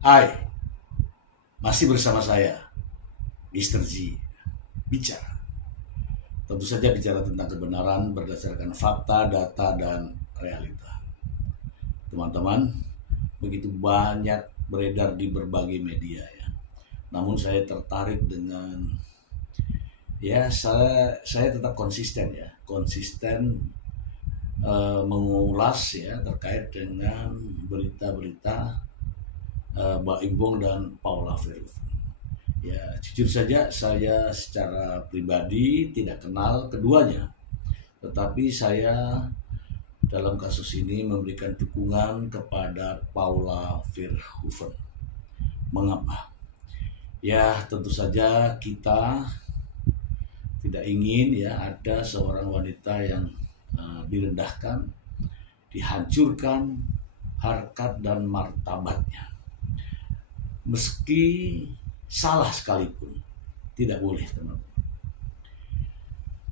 Hai, masih bersama saya, Mr. G. Bicara. Tentu saja bicara tentang kebenaran berdasarkan fakta, data, dan realita. Teman-teman, begitu banyak beredar di berbagai media ya. Namun saya tertarik dengan saya tetap konsisten ya. Mengulas ya terkait dengan berita-berita Baim Wong dan Paula Verhoeven. Ya, jujur saja saya secara pribadi tidak kenal keduanya. Tetapi saya dalam kasus ini memberikan dukungan kepada Paula Verhoeven. Mengapa? Ya, tentu saja kita tidak ingin ya ada seorang wanita yang direndahkan, dihancurkan harkat dan martabatnya. Meski salah sekalipun, tidak boleh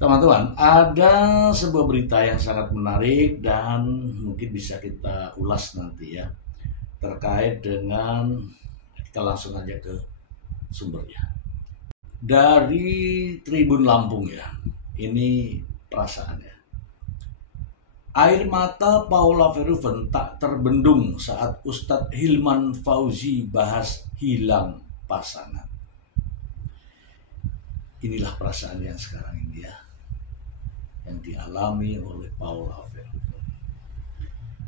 teman-teman. Ada sebuah berita yang sangat menarik dan mungkin bisa kita ulas nanti ya, terkait dengan, kita langsung aja ke sumbernya. Dari Tribun Lampung ya, ini perasaannya. Air mata Paula Verhoeven tak terbendung saat Ustadz Hilman Fauzi bahas hilang pasangan. Inilah perasaan yang sekarang ini ya, yang dialami oleh Paula Verhoeven.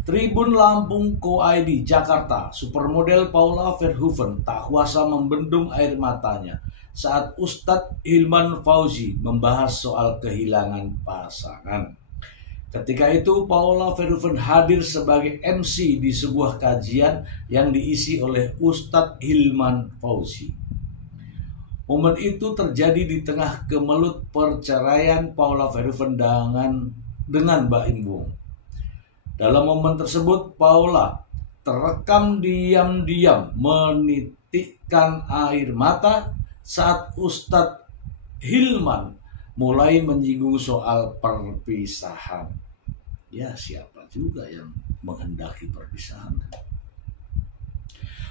Tribun Lampung Co.id Jakarta, supermodel Paula Verhoeven tak kuasa membendung air matanya saat Ustadz Hilman Fauzi membahas soal kehilangan pasangan. Ketika itu Paula Verhoeven hadir sebagai MC di sebuah kajian yang diisi oleh Ustadz Hilman Fauzi. Momen itu terjadi di tengah kemelut perceraian Paula Verhoeven dengan Baim Wong. Dalam momen tersebut Paula terekam diam-diam menitikkan air mata saat Ustadz Hilman mulai menyinggung soal perpisahan. Ya, siapa juga yang menghendaki perpisahan?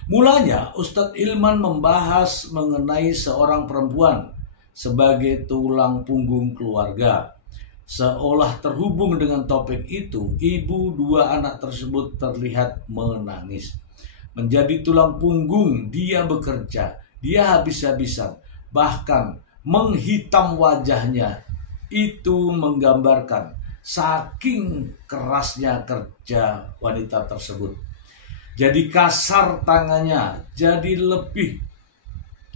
Mulanya Ustadz Hilman membahas mengenai seorang perempuan sebagai tulang punggung keluarga. Seolah terhubung dengan topik itu, ibu dua anak tersebut terlihat menangis. Menjadi tulang punggung, dia bekerja, dia habis-habisan, bahkan menghitam wajahnya. Itu menggambarkan saking kerasnya kerja wanita tersebut. Jadi kasar tangannya, jadi lebih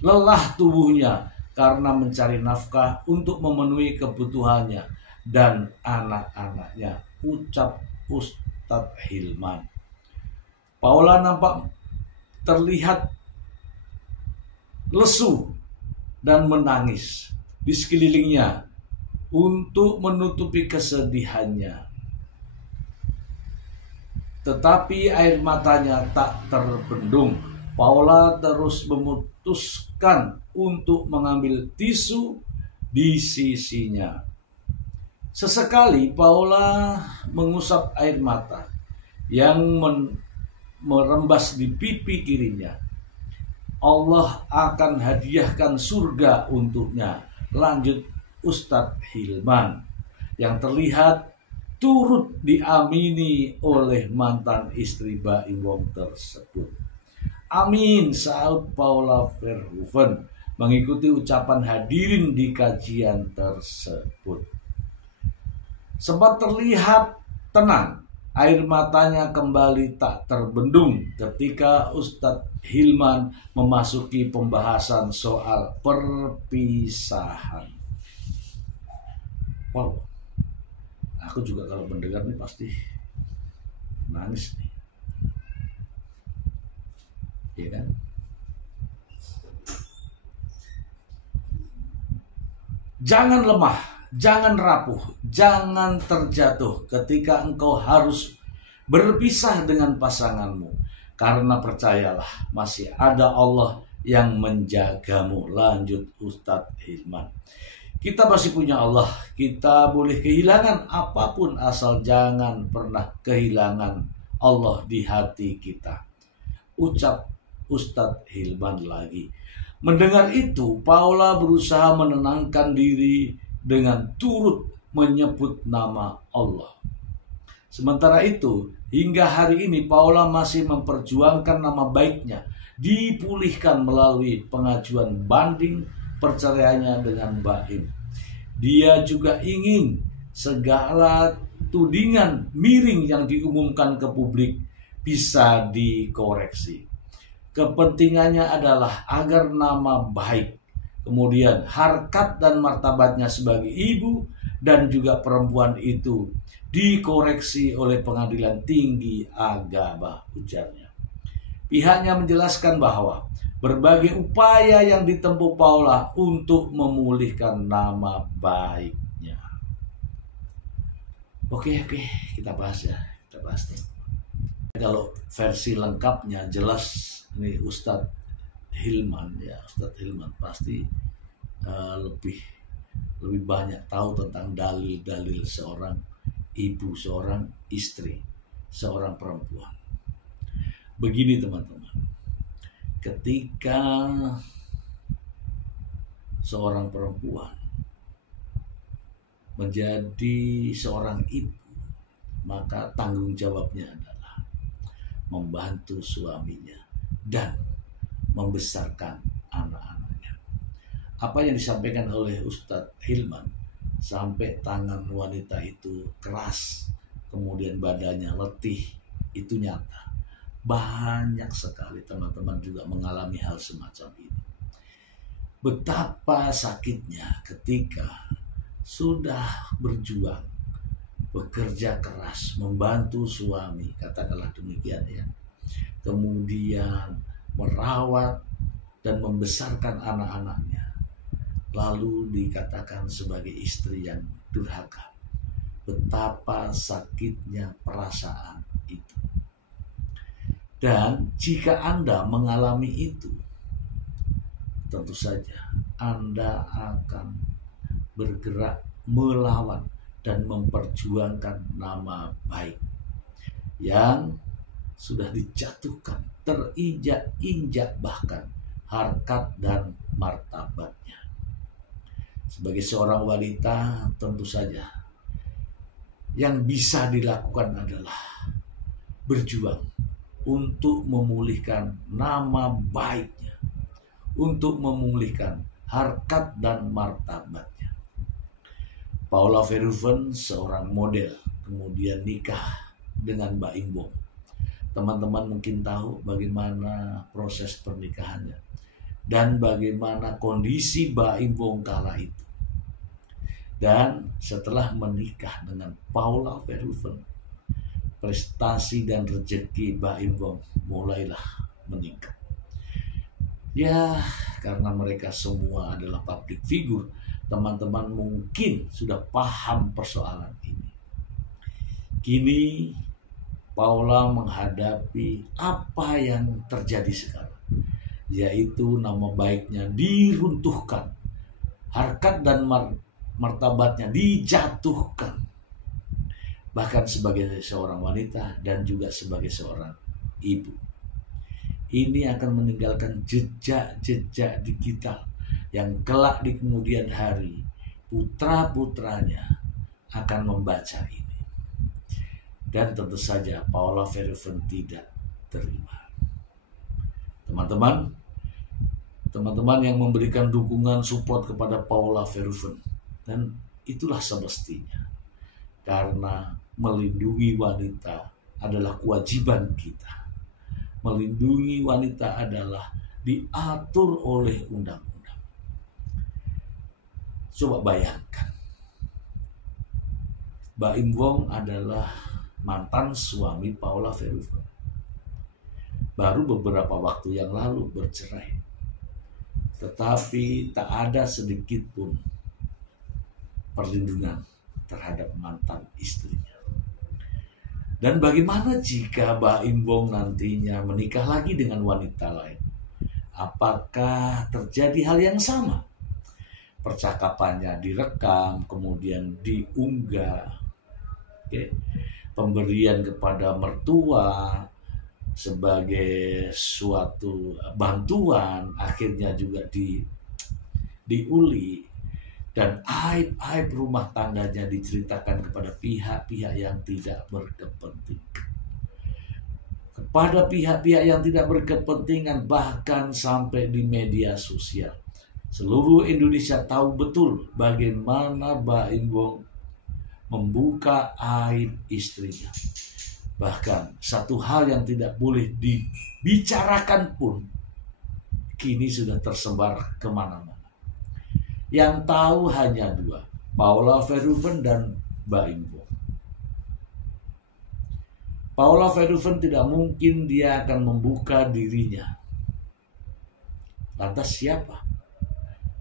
lelah tubuhnya karena mencari nafkah untuk memenuhi kebutuhannya dan anak-anaknya, ucap Ustadz Hilman. Paula nampak terlihat lesu dan menangis di sekelilingnya untuk menutupi kesedihannya. Tetapi air matanya tak terbendung. Paula terus memutuskan untuk mengambil tisu di sisinya. Sesekali Paula mengusap air mata yang merembas di pipi kirinya. Allah akan hadiahkan surga untuknya, lanjut Ustadz Hilman, yang terlihat turut diamini oleh mantan istri Baim Wong tersebut. Amin, saut Paula Verhoeven mengikuti ucapan hadirin di kajian tersebut. Sempat terlihat tenang, air matanya kembali tak terbendung ketika Ustadz Hilman memasuki pembahasan soal perpisahan. Wow, aku juga kalau mendengar ini pasti nangis nih, ya kan? Jangan lemah, jangan rapuh, jangan terjatuh ketika engkau harus berpisah dengan pasanganmu. Karena percayalah, masih ada Allah yang menjagamu, lanjut Ustadz Hilman. Kita masih punya Allah, kita boleh kehilangan apapun asal jangan pernah kehilangan Allah di hati kita, ucap Ustadz Hilman lagi. Mendengar itu, Paula berusaha menenangkan diri dengan turut menyebut nama Allah. Sementara itu, hingga hari ini Paula masih memperjuangkan nama baiknya dipulihkan melalui pengajuan banding perceraiannya dengan Baim. Dia juga ingin segala tudingan miring yang diumumkan ke publik bisa dikoreksi. Kepentingannya adalah agar nama baik, kemudian harkat dan martabatnya sebagai ibu dan juga perempuan itu dikoreksi oleh Pengadilan Tinggi Agama, ujarnya. Pihaknya menjelaskan bahwa berbagai upaya yang ditempuh Paula untuk memulihkan nama baiknya. Oke, kita bahas ya. Kita bahas nih. Kalau versi lengkapnya jelas ini Ustadz Hilman ya, Ustadz Hilman pasti lebih banyak tahu tentang dalil-dalil seorang ibu, seorang istri, seorang perempuan. Begini teman-teman, ketika seorang perempuan menjadi seorang ibu, maka tanggung jawabnya adalah membantu suaminya dan membesarkan anak-anaknya. Apa yang disampaikan oleh Ustadz Hilman, sampai tangan wanita itu keras, kemudian badannya letih, itu nyata. Banyak sekali teman-teman juga mengalami hal semacam ini. Betapa sakitnya ketika sudah berjuang, bekerja keras, membantu suami, katakanlah demikian ya. Kemudian merawat dan membesarkan anak-anaknya. Lalu dikatakan sebagai istri yang durhaka. Betapa sakitnya perasaan itu. Dan jika Anda mengalami itu, tentu saja Anda akan bergerak melawan dan memperjuangkan nama baik yang sudah dijatuhkan, terinjak-injak bahkan harkat dan martabatnya. Sebagai seorang wanita, tentu saja yang bisa dilakukan adalah berjuang untuk memulihkan nama baiknya, untuk memulihkan harkat dan martabatnya. Paula Verhoeven seorang model, kemudian nikah dengan Baim Wong. Teman-teman mungkin tahu bagaimana proses pernikahannya dan bagaimana kondisi Baim Wong kala itu. Dan setelah menikah dengan Paula Verhoeven, prestasi dan rezeki Baim Wong mulailah meningkat. Ya, karena mereka semua adalah public figure, teman-teman mungkin sudah paham persoalan ini. Kini Paula menghadapi apa yang terjadi sekarang, yaitu nama baiknya diruntuhkan, harkat dan martabatnya dijatuhkan, bahkan sebagai seorang wanita dan juga sebagai seorang ibu. Ini akan meninggalkan jejak-jejak digital yang kelak di kemudian hari putra-putranya akan membaca ini. Dan tentu saja Paula Verhoeven tidak terima. Teman-teman yang memberikan dukungan support kepada Paula Verhoeven, dan itulah semestinya, karena melindungi wanita adalah kewajiban kita. Melindungi wanita adalah diatur oleh undang-undang. Coba bayangkan, Baim Wong adalah mantan suami Paula Verhoeven. Baru beberapa waktu yang lalu bercerai. Tetapi tak ada sedikit pun perlindungan terhadap mantan istrinya. Dan bagaimana jika Baim Wong nantinya menikah lagi dengan wanita lain? Apakah terjadi hal yang sama? Percakapannya direkam, kemudian diunggah. Pemberian kepada mertua, sebagai suatu bantuan, akhirnya juga diuli, dan aib-aib rumah tangganya diceritakan kepada pihak-pihak yang tidak berkepentingan. Kepada pihak-pihak yang tidak berkepentingan, bahkan sampai di media sosial. Seluruh Indonesia tahu betul bagaimana Baim Wong membuka aib istrinya. Bahkan satu hal yang tidak boleh dibicarakan pun kini sudah tersebar kemana-mana. Yang tahu hanya dua, Paula Verhoeven dan Baim Wong. Paula Verhoeven tidak mungkin dia akan membuka dirinya. Lantas siapa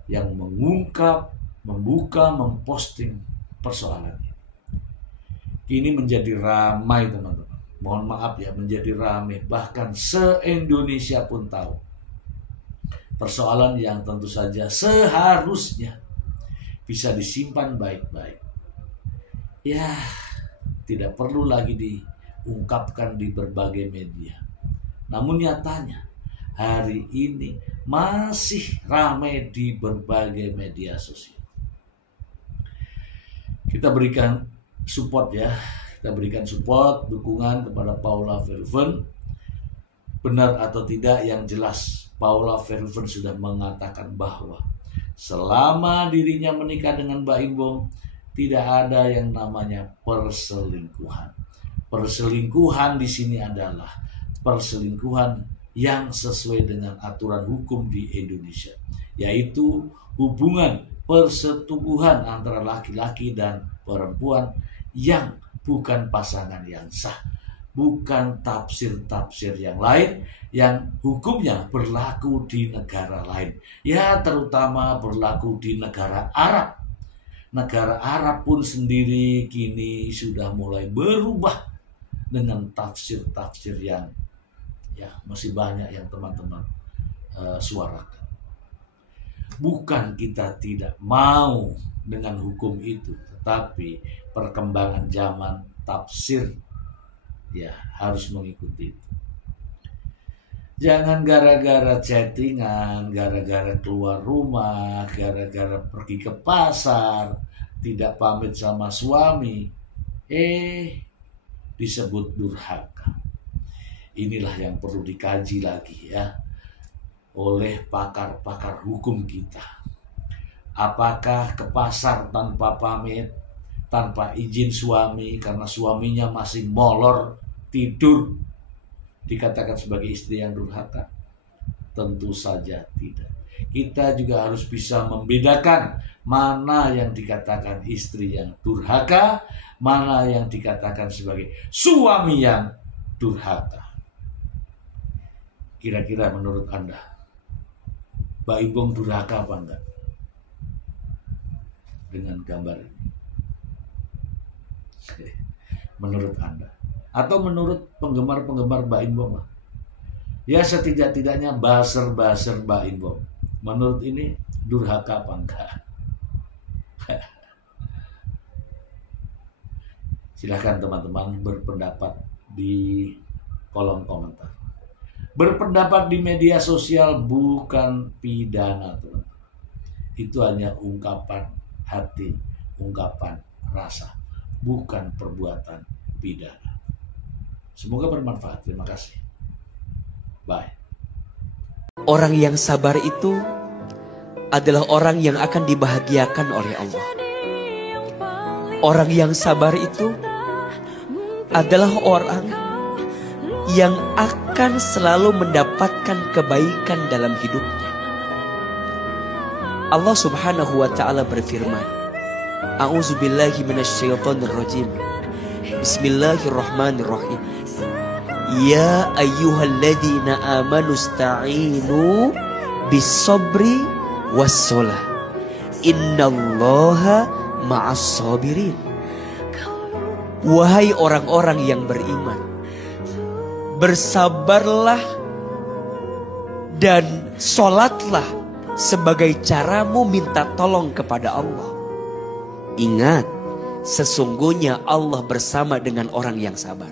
yang mengungkap, membuka, memposting persoalan ini? Ini menjadi ramai, teman-teman. Mohon maaf ya, menjadi ramai. Bahkan se-Indonesia pun tahu. Persoalan yang tentu saja seharusnya bisa disimpan baik-baik. Ya, tidak perlu lagi diungkapkan di berbagai media. Namun nyatanya hari ini masih ramai di berbagai media sosial. Kita berikan support ya, kita berikan support, dukungan kepada Paula Verhoeven. Benar atau tidak, yang jelas Paula Verhoeven sudah mengatakan bahwa selama dirinya menikah dengan Baim Wong, tidak ada yang namanya perselingkuhan. Perselingkuhan di sini adalah perselingkuhan yang sesuai dengan aturan hukum di Indonesia, yaitu hubungan persetubuhan antara laki-laki dan perempuan yang bukan pasangan yang sah, bukan tafsir-tafsir yang lain yang hukumnya berlaku di negara lain, ya terutama berlaku di negara Arab. Negara Arab pun sendiri kini sudah mulai berubah dengan tafsir-tafsir yang ya masih banyak yang teman-teman suarakan. Bukan kita tidak mau dengan hukum itu, tetapi perkembangan zaman, tafsir ya harus mengikuti itu. Jangan gara-gara chattingan, gara-gara keluar rumah, gara-gara pergi ke pasar, tidak pamit sama suami, disebut durhaka. Inilah yang perlu dikaji lagi ya oleh pakar-pakar hukum kita. Apakah ke pasar tanpa pamit, tanpa izin suami karena suaminya masih molor tidur, dikatakan sebagai istri yang durhaka? Tentu saja tidak. Kita juga harus bisa membedakan mana yang dikatakan istri yang durhaka, mana yang dikatakan sebagai suami yang durhaka. Kira-kira menurut Anda, Baim Wong durhaka apa enggak? Dengan gambar ini. Menurut Anda. Atau menurut penggemar-penggemar Baim Wong lah. Ya setidak-tidaknya buzzer-buzzer Baim Wong. Menurut ini durhaka apa enggak? Silahkan teman-teman berpendapat di kolom komentar. Berpendapat di media sosial bukan pidana, teman-teman. Itu hanya ungkapan hati, ungkapan rasa, bukan perbuatan pidana. Semoga bermanfaat. Terima kasih. Bye. Orang yang sabar itu adalah orang yang akan dibahagiakan oleh Allah. Orang yang sabar itu adalah orang yang akan selalu mendapatkan kebaikan dalam hidupnya. Allah Subhanahu wa ta'ala berfirman, A'udzubillahi minasyaitonirrajim. Bismillahirrahmanirrahim. Ya ayyuhalladzina amanu ista'inu bis-sabri was-shalah. Innallaha ma'as sabirin. Wahai orang-orang yang beriman, bersabarlah dan sholatlah sebagai caramu minta tolong kepada Allah. Ingat, sesungguhnya Allah bersama dengan orang yang sabar.